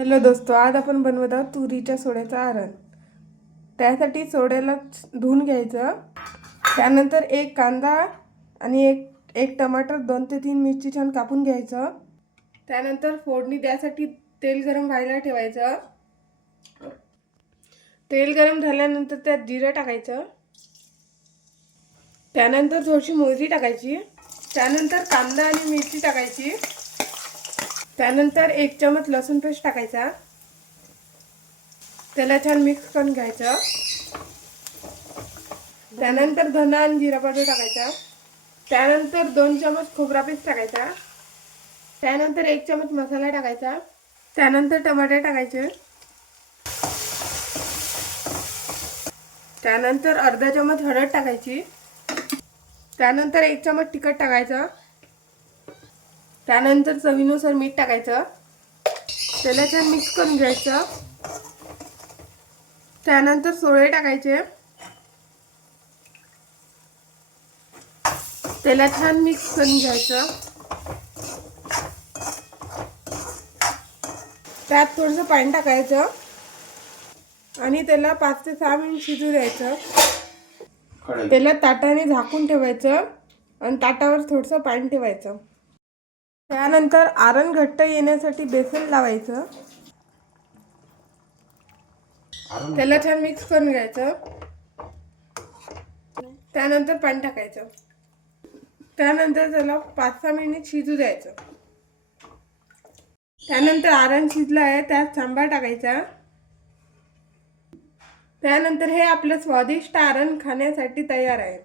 Hello दोस्तो, आज आपण बनवत आहोत तुरीच्या सोड्याचं आरण। त्यासाठी सोड्याला धुवून घ्यायचं। त्यानंतर एक कांदा आणि एक टमाटर, 2 ते 3 मिरची छान कापून घ्यायचं। त्यानंतर फोडणी द्यासाठी तेल गरम व्हायला ठेवायचं। तेल गरम झाल्यानंतर त्यात जिरं टाकायचं। त्यानंतर थोडीशी मोहरी टाकायची। त्यानंतर कांदा आणि मिरची टाकायची। त्यानंतर 1 चमच लसूण पेस्ट टाकायचा। त्याला छान मिक्स करून घ्यायचं। त्यानंतर धना आणि जिरा पावडर टाकायचा। त्यानंतर 2 चमच खोबरा पेस्ट टाकायचा। त्यानंतर 1 चमच मसाला टाकायचा। त्यानंतर टमाटर टाकायचे। त्यानंतर अर्धा चमच हळद टाकायची। त्यानंतर 1 चमच तिखट टाकायचं। त्यानंतर चवीनुसार मीठ टाकायचं। त्याला छान मिक्स करून घ्यायचं। त्यानंतर सोडे टाकायचे। त्याला छान मिक्स करून घ्यायचं। त्यात थोडंसं पाणी टाकायचं आणि त्याला 5 ते 6 मिनिट शिजू द्यायचं। त्याला ताटाने झाकून ठेवायचं आणि ताटावर थोडंसं पाणी ठेवायचं। त्यानंतर आरण घट्ट येण्यासाठी बेसन लावायचं। त्याला छान मिक्स करून घ्यायचं। त्यानंतर पाणी टाकायचं। त्यानंतर त्याला 5-6 मिनिट शिजू द्यायचं। त्यानंतर आरण शिजलं आहे, त्यात सांबार टाकायचा। त्यानंतर हे आपलं स्वादिष्ट आरण खाण्यासाठी तयार आहे।